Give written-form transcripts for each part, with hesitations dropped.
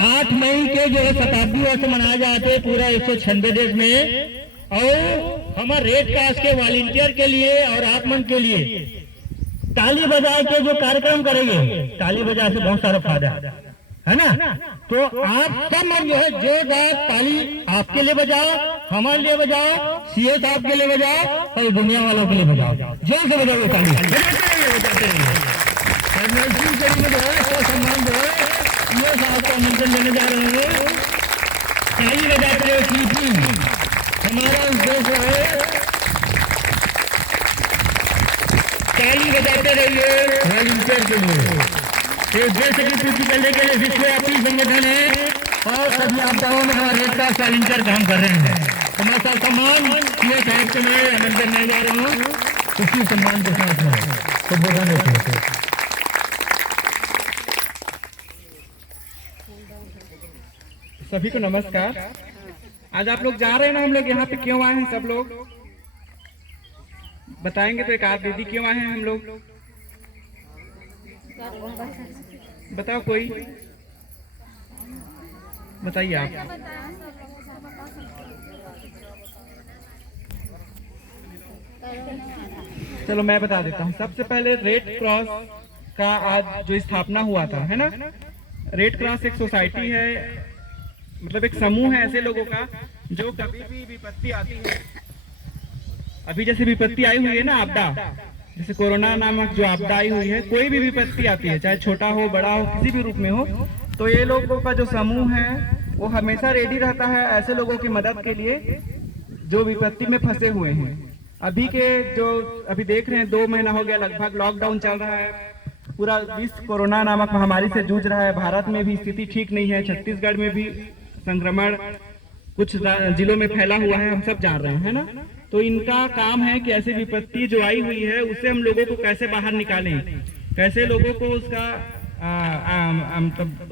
8 मई के जो है शताब्दी वर्ष मनाए जाते हैं पूरा 196 देश में। और हमारे रेड क्रॉस के वॉलंटियर के लिए और आप मन के लिए ताली बजा के जो कार्यक्रम करेंगे, ताली बजा से बहुत सारा फायदा है ना। तो आप सब मन जो है जोरदार ताली आपके लिए बजाओ, हमारे लिए बजाओ, सीए साहब के लिए बजाओ और दुनिया वालों के लिए बजाओ। जोर से बजाओ ताली, बजाते रहिए। जो है सम्मान जो है सीए साहब को आमंत्रण देने जा रहे हैं। ताली बजाते रहे। हमारा उद्देश्य है ताली बजाते रहिए वॉलंटियर के लिए। तो देश की पूर्ति करने के लिए विश्वव्यापी संगठन है और सभी आपदाओं में हमारे रेड क्रॉस वॉलंटियर काम कर रहे हैं। तो मैं सब सम्मान सीए साहब के लिए आमंत्रण देने जा रहा हूँ, उसी सम्मान के साथ में तो बोलने देते। सभी को नमस्कार। आज आप लोग जा रहे हैं ना, हम लोग यहाँ पे क्यों आए हैं सब लोग बताएंगे? तो एक आध दीदी क्यों आए हैं हम लोग बताओ, कोई बताइए आप। चलो मैं बता देता हूँ। सबसे पहले रेड क्रॉस का आज जो स्थापना हुआ था है ना, रेड क्रॉस एक सोसाइटी है, मतलब एक समूह है ऐसे लोगों का जो कभी भी विपत्ति आती है, अभी जैसे विपत्ति आई हुई है ना, आपदा, जैसे कोरोना नामक जो आपदा आई हुई है, कोई भी विपत्ति आती है चाहे छोटा हो बड़ा हो किसी भी रूप में हो, तो ये लोगों का जो समूह है वो हमेशा रेडी रहता है ऐसे लोगों की मदद के लिए जो विपत्ति में फंसे हुए हैं। अभी के जो अभी देख रहे हैं 2 महीना हो गया लगभग लॉकडाउन चल रहा है, पूरा विश्व कोरोना नामक महामारी से जूझ रहा है। भारत में भी स्थिति ठीक नहीं है, छत्तीसगढ़ में भी संक्रमण कुछ जिलों में फैला हुआ है, हम सब जान रहे हैं है ना। तो इनका काम है कि ऐसी विपत्ति जो आई हुई है उससे हम लोगों को कैसे बाहर निकालें, कैसे लोगों को उसका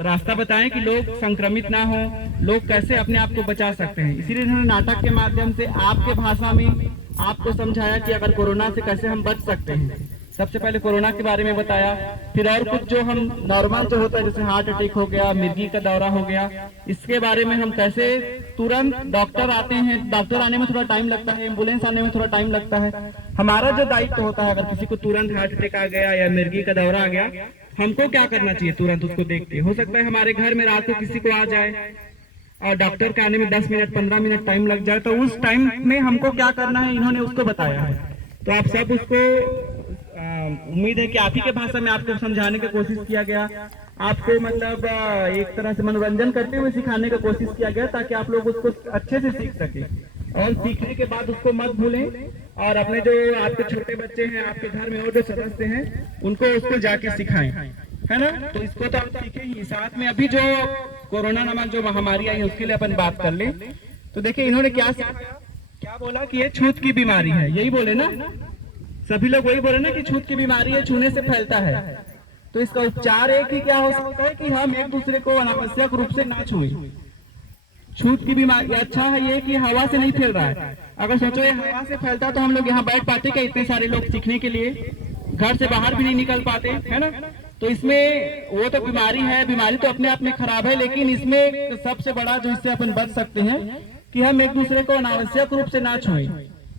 रास्ता बताएं कि लोग संक्रमित ना हो, लोग कैसे अपने आप को बचा सकते हैं। इसीलिए इन्होंने नाटक के माध्यम से आपके भाषा में आपको समझाया कि अगर कोरोना से कैसे हम बच सकते हैं। सबसे पहले कोरोना के बारे में बताया, फिर और कुछ जो हम नॉर्मल जो होता है जैसे हार्ट अटैक हो गया, मिर्गी का दौरा हो गया, इसके बारे में हम कैसे तुरंत डॉक्टर आते हैं, डॉक्टर आने में थोड़ा टाइम लगता है, एम्बुलेंस आने में थोड़ा टाइम लगता है। हमारा जो दायित्व होता है, अगर किसी को तुरंत हार्ट अटैक आ गया या मिर्गी का दौरा आ गया, हमको क्या करना चाहिए? तुरंत उसको देखते, हो सकता है हमारे घर में रात को किसी को आ जाए और डॉक्टर के आने में 10 मिनट 15 मिनट टाइम लग जाए, तो उस टाइम में हमको क्या करना है इन्होंने उसको बताया है। तो आप सब उसको उम्मीद है कि आप ही के भाषा में आपको समझाने की कोशिश किया गया, आपको मतलब एक तरह से मनोरंजन करते हुए सिखाने की कोशिश किया गया ताकि आप लोग उसको अच्छे से सीख सके। और सीखने के बाद उसको मत भूलें और अपने जो आपके छोटे बच्चे हैं, आपके घर में और जो सदस्य हैं, उनको उसको जाके सिखाएं, है ना। तो इसको तो आप सीखे ही। साथ में अभी जो कोरोना नामक जो महामारी आई है उसके लिए अपन बात कर लें। तो देखिए इन्होंने क्या बोला कि ये छूत की बीमारी है, यही बोले ना, सभी लोग वही बोले ना कि छूत की बीमारी है, छूने से फैलता है। तो इसका उपचार एक ही क्या हो सकता है कि हम एक दूसरे को अनावश्यक रूप से ना छुएं। छूत की बीमारी अच्छा है ये कि हवा से नहीं फैल रहा है। अगर सोचो ये हवा से फैलता तो हम लोग यहाँ बैठ पाते क्या? इतने सारे लोग सीखने के लिए घर से बाहर भी नहीं निकल पाते, है ना। तो इसमें वो तो बीमारी है, बीमारी तो अपने आप में खराब है, लेकिन इसमें सबसे बड़ा जो इससे अपन बच सकते हैं कि हम एक दूसरे को अनावश्यक रूप से ना छुएं।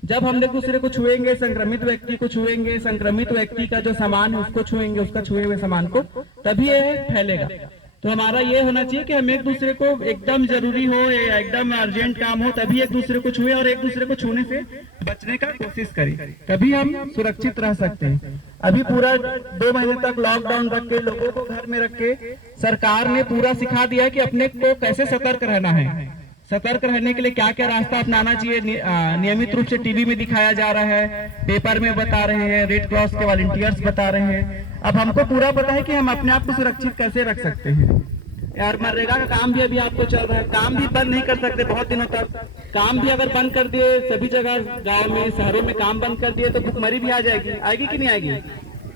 जब हम एक दूसरे को छुएंगे, संक्रमित व्यक्ति को छुएंगे, संक्रमित व्यक्ति का जो सामान है उसको छुएंगे, उसका छुए हुए सामान को, तभी ये फैलेगा। तो हमारा ये होना चाहिए कि हम एक दूसरे को एकदम जरूरी हो या एकदम अर्जेंट काम हो तभी एक दूसरे को छुए और एक दूसरे को छूने से बचने का कोशिश करें, तभी हम सुरक्षित रह सकते हैं। अभी पूरा 2 महीने तक लॉकडाउन रख के, लोगों को घर में रख के सरकार ने पूरा सिखा दिया कि अपने को कैसे सतर्क रहना है। सतर्क रहने के लिए क्या क्या रास्ता अपनाना चाहिए नियमित रूप से टीवी में दिखाया जा रहा है, पेपर में बता रहे हैं, रेड क्रॉस के वॉलंटियर्स बता रहे हैं। अब हमको पूरा पता है कि हम अपने आप को सुरक्षित कैसे रख सकते हैं। यार मनरेगा का काम भी अभी आपको चल रहा है, काम भी बंद नहीं कर सकते बहुत दिनों तक। काम भी अगर बंद कर दिए, सभी जगह गाँव में शहरों में काम बंद कर दिए तो भुखमरी भी आ जाएगी। आएगी कि नहीं आएगी?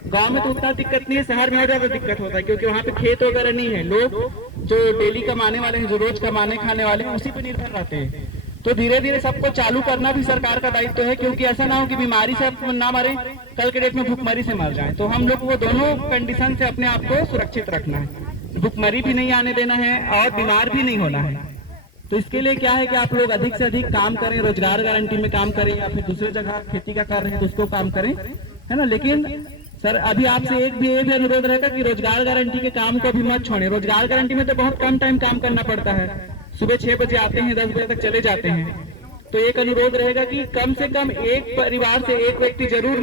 गांव में तो उतना दिक्कत नहीं है, शहर में और ज्यादा दिक्कत होता है क्योंकि वहाँ पे खेत वगैरह नहीं है। लोग जो डेली कमाने वाले हैं, जो रोज कमाने खाने वाले हैं, उसी पे निर्भर रहते हैं। तो धीरे धीरे सबको चालू करना भी सरकार का दायित्व है, क्योंकि ऐसा ना हो कि बीमारी से ना मरे, कल के डेट में भूखमरी से मर जाए। तो हम लोग वो दोनों कंडीशन से अपने आप को सुरक्षित रखना है। भुखमरी भी नहीं आने देना है और बीमार भी नहीं होना है। तो इसके लिए क्या है कि आप लोग अधिक से अधिक काम करें, रोजगार गारंटी में काम करें, या फिर दूसरे जगह खेती का कर रहे हैं तो उसको काम करें, है ना। लेकिन सर अभी आपसे एक भी अनुरोध रहेगा कि रोजगार गारंटी के काम को भी मत छोड़ें। रोजगार गारंटी में तो बहुत कम टाइम काम करना पड़ता है, सुबह 6 बजे आते हैं, 10 बजे तक चले जाते हैं। तो एक अनुरोध रहेगा कि कम से कम एक परिवार से एक व्यक्ति जरूर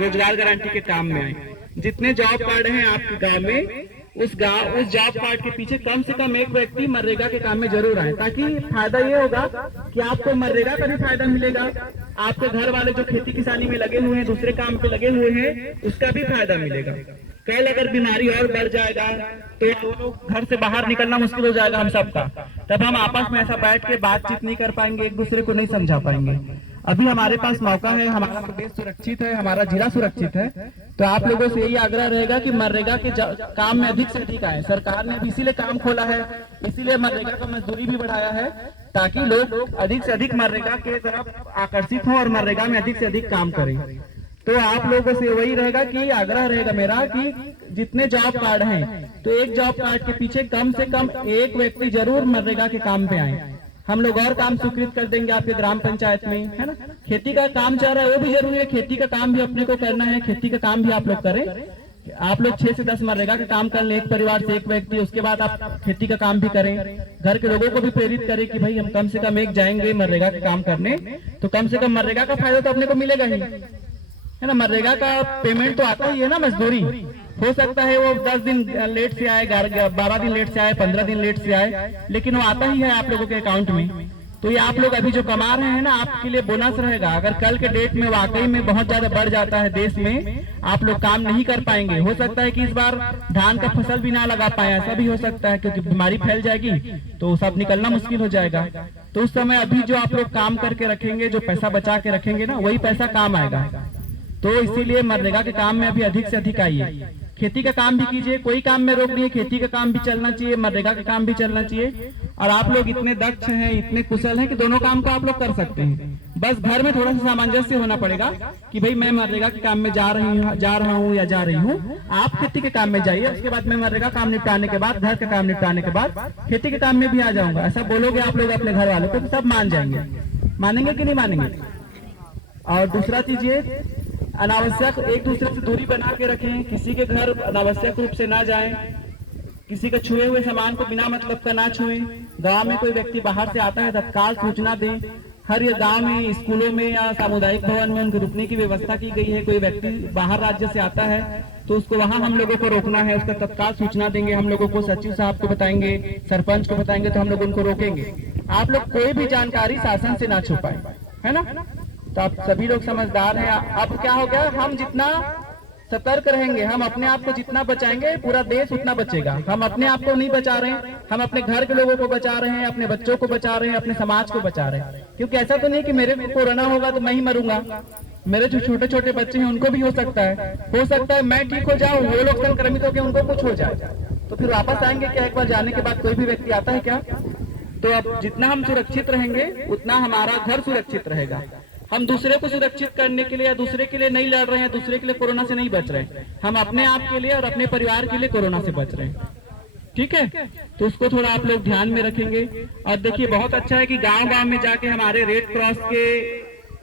रोजगार गारंटी के काम में आए। जितने जॉब कार्ड हैं आपके गांव में, उस जॉब कार्ड के पीछे कम से कम एक व्यक्ति मनरेगा के काम में जरूर आए, ताकि फायदा ये होगा कि आपको मनरेगा का भी फायदा मिलेगा, आपके घर वाले जो खेती किसानी में लगे हुए हैं, दूसरे काम पे लगे हुए हैं, उसका भी फायदा मिलेगा। कल अगर बीमारी और बढ़ जाएगा तो घर से बाहर निकलना मुश्किल हो जाएगा हम सबका, तब हम आपस में ऐसा बैठ के बातचीत नहीं कर पाएंगे, एक दूसरे को नहीं समझा पाएंगे। अभी हमारे पास मौका है, हमारा प्रदेश सुरक्षित है, हमारा जिला सुरक्षित है, तो आप लोगों से यही आग्रह रहेगा कि मनरेगा के काम में अधिक से अधिक आए। सरकार ने इसीलिए काम खोला है, इसीलिए मनरेगा का मजदूरी भी बढ़ाया है, ताकि लोग अधिक से अधिक मनरेगा के तरफ आकर्षित हों और मनरेगा में अधिक से अधिक काम करें। तो आप लोगों से वही रहेगा कि आग्रह रहेगा मेरा कि जितने जॉब कार्ड हैं, तो एक जॉब कार्ड के पीछे कम से कम एक व्यक्ति जरूर मनरेगा के काम पे आए। हम लोग और काम स्वीकृत कर देंगे आपके ग्राम पंचायत में, है ना। खेती का काम चल रहा है, वो भी जरूरी है, खेती का काम भी अपने को करना है, खेती का काम भी आप लोग करें। आप लोग 6 से 10 मनरेगा का काम कर लें, एक परिवार से एक व्यक्ति, उसके बाद आप खेती का काम भी करें। घर के लोगों को भी प्रेरित करें कि भाई हम कम से कम एक जाएंगे मनरेगा का काम करने, तो कम से कम मनरेगा का फायदा तो अपने को मिलेगा ही, है ना। मनरेगा का पेमेंट तो आता ही है ना, मजदूरी। हो सकता है वो 10 दिन लेट से आए, 12 दिन लेट से आए, 15 दिन लेट से आए, लेकिन वो आता ही है आप लोगों के अकाउंट में। तो ये आप लोग अभी जो कमा रहे हैं ना, आपके लिए बोनस रहेगा। अगर कल के डेट में वाकई में बहुत ज्यादा बढ़ जाता है देश में, आप लोग काम नहीं कर पाएंगे, हो सकता है कि इस बार धान का फसल भी ना लगा पाए, ऐसा भी हो सकता है, क्योंकि बीमारी फैल जाएगी तो सब निकलना मुश्किल हो जाएगा। तो उस समय अभी जो आप लोग काम करके रखेंगे, जो पैसा बचा के रखेंगे ना, वही पैसा काम आएगा। तो इसीलिए मनरेगा के काम में अभी अधिक से अधिक आइए। खेती का काम भी कीजिए, कोई काम में रोक नहीं है, खेती का काम भी चलना चाहिए, मनरेगा का काम भी चलना चाहिए। और आप लोग इतने दक्ष हैं, इतने कुशल हैं कि दोनों काम को आप लोग कर सकते हैं। बस घर में थोड़ा सा सामंजस्य होना पड़ेगा कि भाई मैं मनरेगा के काम में जा रहा हूँ या जा रही हूँ, आप खेती के काम में जाइए, उसके बाद मैं मनरेगा काम निपटाने के बाद, घर का काम निपटाने के बाद खेती के काम में भी आ जाऊंगा। ऐसा बोलोगे आप लोग अपने घर वालों को तो सब मान जाएंगे। मानेंगे कि नहीं मानेंगे? और दूसरा चीज ये, अनावश्यक एक दूसरे से दूरी बना के रखें, किसी के घर अनावश्यक रूप से ना जाएं, किसी का छुए हुए सामान को बिना मतलब का ना छुएं। गांव में कोई व्यक्ति बाहर से आता है तत्काल सूचना दें। हर ये गांव में, स्कूलों में या सामुदायिक भवन में उनके रुकने की व्यवस्था की गई है। कोई व्यक्ति बाहर राज्य से आता है तो उसको वहां हम लोगों को रोकना है, उसका तत्काल सूचना देंगे। हम लोगों को सचिव साहब को बताएंगे, सरपंच को बताएंगे, तो हम लोग उनको रोकेंगे। आप लोग कोई भी जानकारी शासन से ना छुपाएं, है ना। तो आप सभी लोग समझदार हैं। अब क्या हो गया, हम जितना सतर्क रहेंगे, हम अपने आप को जितना बचाएंगे, पूरा देश उतना बचेगा। हम अपने आप को नहीं बचा रहे हैं, हम अपने घर के लोगों को बचा रहे हैं, अपने बच्चों को बचा रहे हैं, अपने समाज को बचा रहे हैं। क्योंकि ऐसा तो नहीं कि मेरे को कोरोना होगा तो मैं ही मरूंगा, मेरे जो छोटे छोटे बच्चे हैं उनको भी हो सकता है मैं ठीक हो जाऊं, वो लोग संक्रमित होकर उनको कुछ हो जाए, तो फिर वापस आएंगे क्या? एक बार जाने के बाद कोई भी व्यक्ति आता है क्या? तो अब जितना हम सुरक्षित रहेंगे उतना हमारा घर सुरक्षित रहेगा। हम दूसरे को सुरक्षित करने के लिए या दूसरे के लिए नहीं लड़ रहे हैं, दूसरे के लिए कोरोना से नहीं बच रहे हैं, हम अपने आप के लिए और अपने परिवार के लिए कोरोना से बच रहे हैं। ठीक है, तो उसको थोड़ा आप लोग ध्यान में रखेंगे। और देखिए बहुत अच्छा है कि गांव-गांव में जाके हमारे रेड क्रॉस के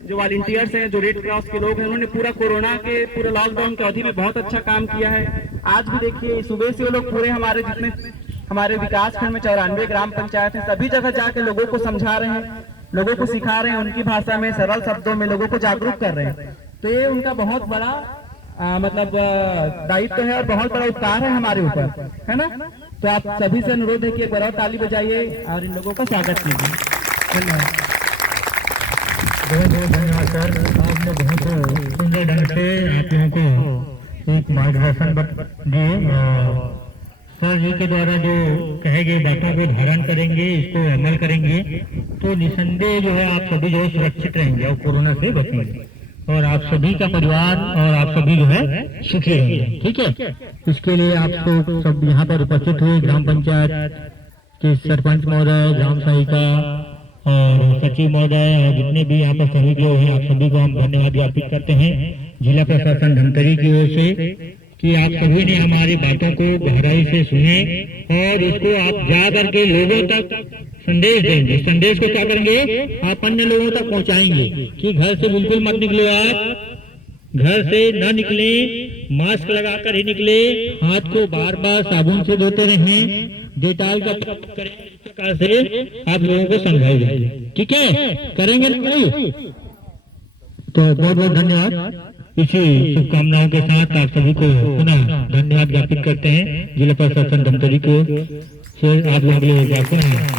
जो वॉलंटियर्स हैं, जो रेड क्रॉस के लोग हैं, उन्होंने पूरा कोरोना के पूरे लॉकडाउन की अवधि में बहुत अच्छा काम किया है। आज भी देखिए सुबह से वो लोग पूरे हमारे जितने हमारे विकास खंड में 94 ग्राम पंचायत है, सभी जगह जाके लोगों को समझा रहे हैं, लोगों को सिखा रहे हैं, उनकी भाषा में सरल शब्दों में लोगों को जागरूक कर रहे हैं। तो ये उनका बहुत बड़ा मतलब दायित्व है और बहुत बड़ा उपकार है हमारे ऊपर, है ना। तो आप सभी से अनुरोध है कि एक बार और ताली बजाइए और इन लोगों का स्वागत कीजिए। धन्यवाद। बहुत बहुत धन्यवाद सर, आपने बहुत सुंदर ढंग से आप लोगों को एक मार्गदर्शन दिए। सर जी के द्वारा जो कहे गए बातों को धारण करेंगे, इसको अमल करेंगे, तो निसंदेह जो है आप सभी जो है सुरक्षित रहेंगे और कोरोना से बचेंगे, और आप सभी का परिवार और आप सभी जो है सुखी रहेंगे। ठीक है, इसके लिए आपको सब यहाँ पर उपस्थित हुए ग्राम पंचायत के सरपंच महोदय, ग्राम सहायिका और सचिव महोदय और जितने भी यहाँ पर सभी लोग हैं, आप सभी को हम धन्यवाद ज्ञापित करते हैं जिला प्रशासन धमतरी की ओर से। कि आप सभी ने हमारी बातों को गहराई से सुने और उसको आप जा करके लोगों तक संदेश देंगे। संदेश को क्या करेंगे, आप अन्य लोगों तक पहुंचाएंगे कि घर से बिल्कुल मत निकलो, आप घर से न निकले, मास्क लगाकर ही निकले, हाथ को बार बार साबुन से धोते रहें, डेटॉल का प्रयोग करें। इस प्रकार से आप लोगों को समझाइए, ठीक है? करेंगे ना भाई? तो बहुत बहुत धन्यवाद। इसी शुभकामनाओं के साथ आप सभी को पुनः धन्यवाद ज्ञापित करते हैं। जिला प्रशासन धमतरी को से आप लोगों के लिए पुनः